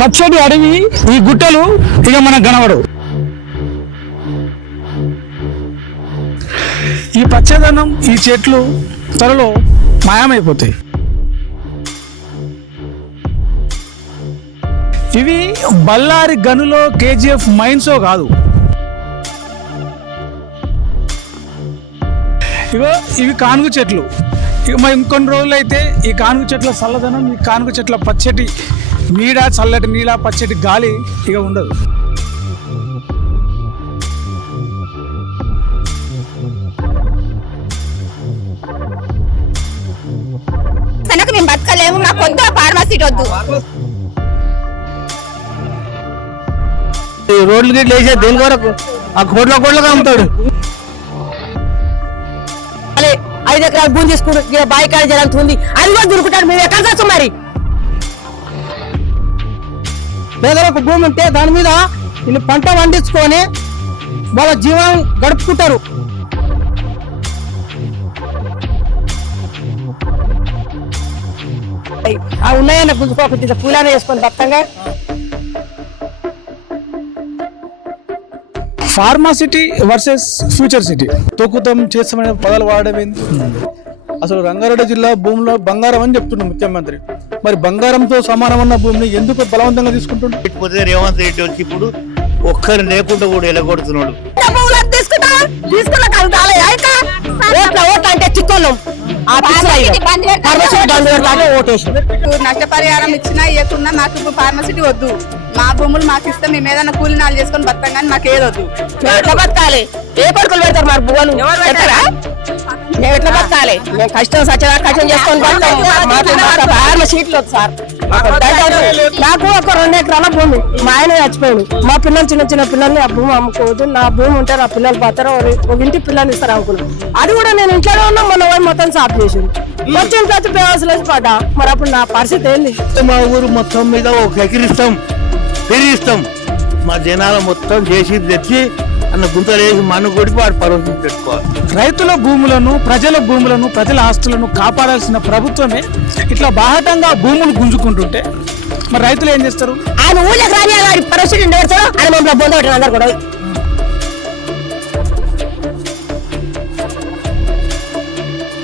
పచ్చడి అడవి, ఈ గుట్టలు ఇక మనకు కనబడవు. ఈ పచ్చదనం, ఈ చెట్లు త్వరలో మాయమైపోతాయి. ఇవి బళ్ళారి గనులో కేజీఎఫ్ మైన్సో కాదు. ఇవి కానుగ చెట్లు. ఇక మరి ఇంకొన్ని రోజులు అయితే ఈ కానుగ చెట్ల చల్లదనం, ఈ కానుగ చెట్ల పచ్చటి నీడ, చల్లటి నీడ, పచ్చటి గాలి ఇక ఉండదు. మేము బతకలేము, మాకు వద్దు ఫార్మసీ వద్దు. రోడ్లు గిట్లు వేసే దేని వరకు ఆ కోట్లగా అమ్ముతాడు. 5 ఎకరాల భూమి తీసుకుంటే బాయి కాడ జరంత ఉంది, అది కూడా దొరుకుతాడు. మేము ఎక్కడ చేస్తాం మరి? పేదలకు భూమి ఉంటే దాని మీద వీళ్ళు పంట పండించుకొని వాళ్ళ జీవనం గడుపుకుంటారు. ఆ ఉన్నాయన్న గుంజుకోకుండా పూలానే వేసుకొని బతంగా. Pharma city versus future city. తొక్కుతం చేస్తామనే పదాలు వాడమైంది. అసలు రంగారెడ్డి జిల్లా భూమిలో బంగారం అని చెప్తున్నాడు ముఖ్యమంత్రి. మరి బంగారంతో సమానమన్న భూమిని ఎందుకు బలవంతంగా తీసుకుంటుండ్రు? రేవంత్ రెడ్డి వచ్చి ఇప్పుడు ఒక్కరు లేకుండా కూడా ఎలగొడుతున్నాడు. నష్టపరిహారం ఇచ్చినా ఇవ్వకుండా మాకు ఇప్పుడు ఫార్మసిటీ వద్దు. మా భూములు మాకు ఇస్తే మేము ఏదైనా కూలి నాలు చేసుకొని బతాం, కానీ మాకు ఏదొద్దు. మేము ఎట్లా బతకాలి? ఏ కొడుకులు పెడతారు మరి భూములు? మేము ఎట్లా బతకాలి? మేము కష్టం సచ్చదా కష్టం చేసుకొని బతాం. ఫార్మసీట్లు వద్దు సార్. నాకు ఒక 2 ఎకరాల భూమి, మా ఆయన చచ్చిపోయాడు. మా పిల్లలు చిన్న పిల్లల్ని ఆ భూమి అమ్ముకోవద్దు, నా భూమి ఉంటే నా పిల్లలు పోతారు, ఒక ఇంటి పిల్లల్ని ఇస్తారు అనుకున్నాను. అది కూడా నేను ఇంట్లోనే ఉన్నా, మొన్న పోయి మొత్తం సాఫ్ చేసింది. వచ్చి ఇంట్లో వచ్చి బేవాసులు పడ్డా. మరి అప్పుడు నా పరిస్థితి ఏంది? మా ఊరు మొత్తం మీద ఒక ఎకిరిస్తాం, తిరిగిస్తాం. మా జనాల మొత్తం చేసి తెచ్చి అన్న గుంతలు వేసి మన్ను కొట్టి వాడు పర్వతం పెట్టుకోవాలి. రైతుల భూములను, ప్రజల భూములను, ప్రజల ఆస్తులను కాపాడాల్సిన ప్రభుత్వమే ఇట్లా బాహటంగా భూములు గుంజుకుంటుంటే మరి రైతులు ఏం చేస్తారు? ఆయన ఊళ్ళకి రాని పరిస్థితి ఆయన మమ్మల్ని బొంద పెట్టిన అందరు కూడా